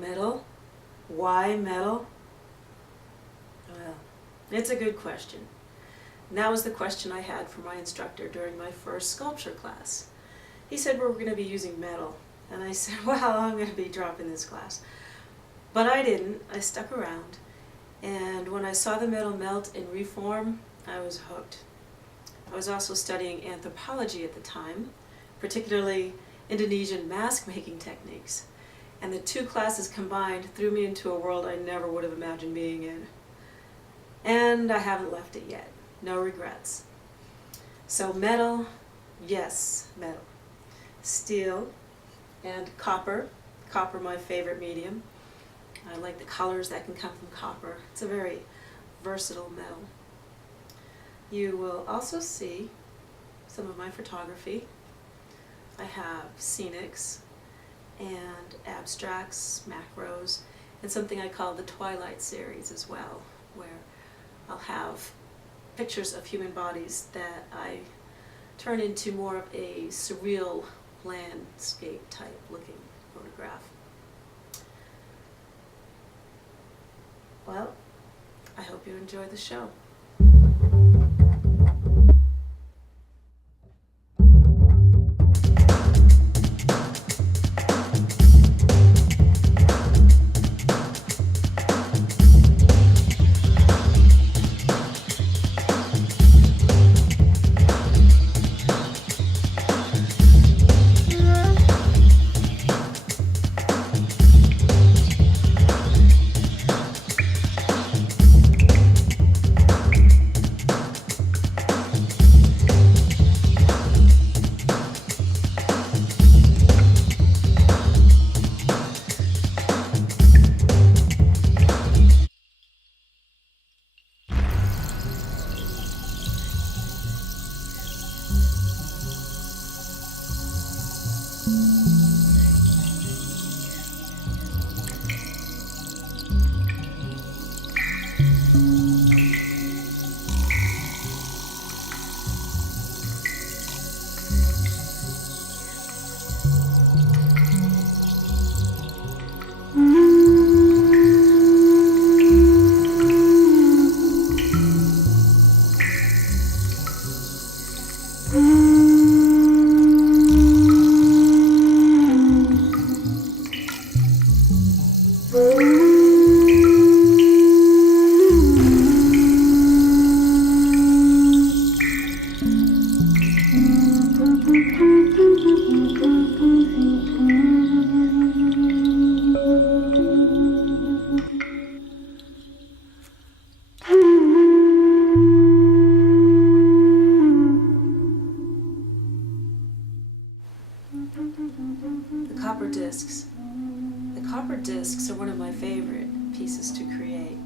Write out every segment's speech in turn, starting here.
Metal? Why metal? Well, it's a good question. And that was the question I had for my instructor during my first sculpture class. He said we're going to be using metal. And I said, well, I'm going to be dropping this class. But I didn't. I stuck around. And when I saw the metal melt and reform, I was hooked. I was also studying anthropology at the time, particularly Indonesian mask-making techniques. And the two classes combined threw me into a world I never would have imagined being in. And I haven't left it yet. No regrets. So metal, yes, metal. Steel and copper. Copper, my favorite medium. I like the colors that can come from copper. It's a very versatile metal. You will also see some of my photography. I have scenics and abstracts, macros, and something I call the Twilight series as well, where I'll have pictures of human bodies that I turn into more of a surreal landscape type looking photograph. Well, I hope you enjoy the show. The copper discs are one of my favorite pieces to create,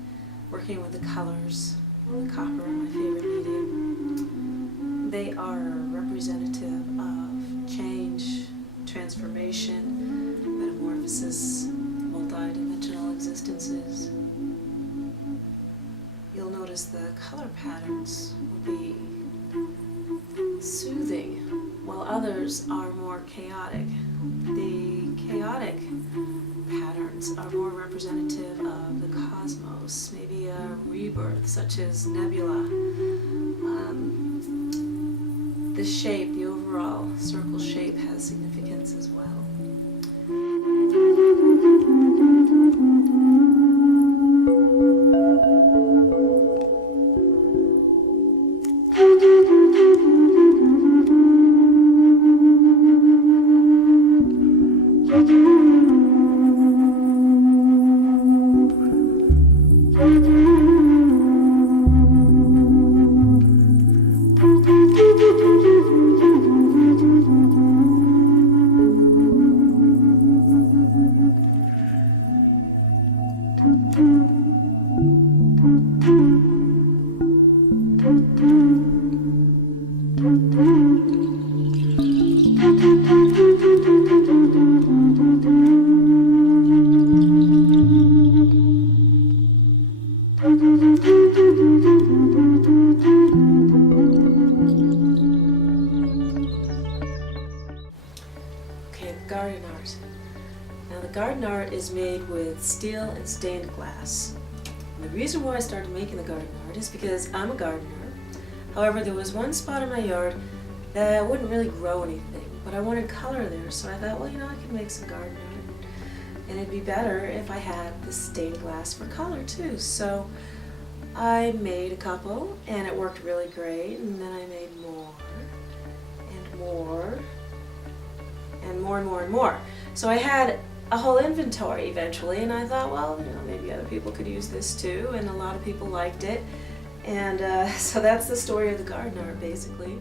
working with the colors, the copper in my favorite medium. They are representative of change, transformation, metamorphosis, multi-dimensional existences. You'll notice the color patterns will be soothing, while others are more chaotic. The chaotic patterns are more representative of the cosmos, maybe a rebirth, such as nebula. The shape, the overall circle shape, has significance as well. the garden art is made with steel and stained glass. And the reason why I started making the garden art is because I'm a gardener. However, there was one spot in my yard that wouldn't really grow anything, but I wanted color there, so I thought, well, you know, I could make some garden art, and it'd be better if I had the stained glass for color too. So I made a couple, and it worked really great, and then I made more, and more, and more, and more, and more. So I had a whole inventory eventually, and I thought, well, you know, maybe other people could use this too, and a lot of people liked it. And so that's the story of the garden art, basically.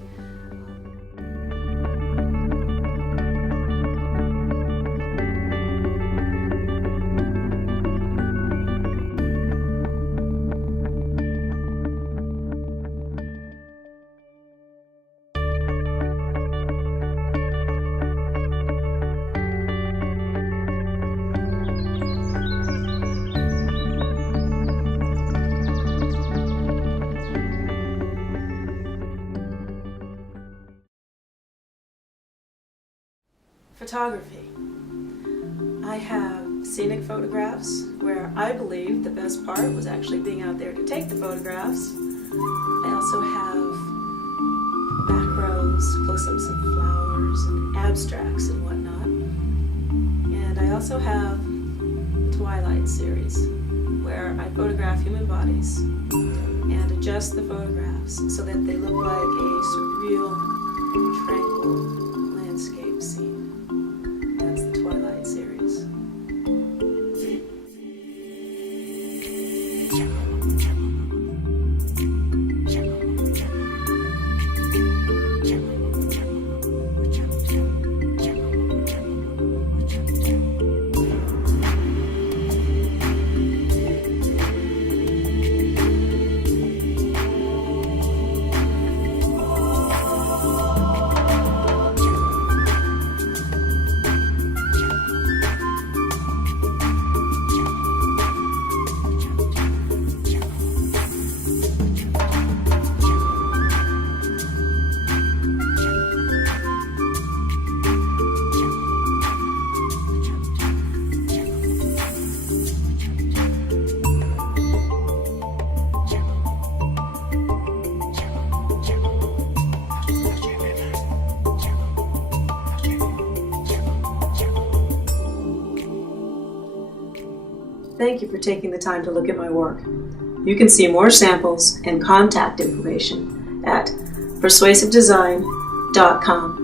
Photography. I have scenic photographs where I believe the best part was actually being out there to take the photographs. I also have macros, close-ups of flowers and abstracts and whatnot. And I also have the Twilight series where I photograph human bodies and adjust the photographs so that they look like a surreal, tranquil landscape scene. That's the Twilight series. Thank you for taking the time to look at my work. You can see more samples and contact information at persuasivedesign.com.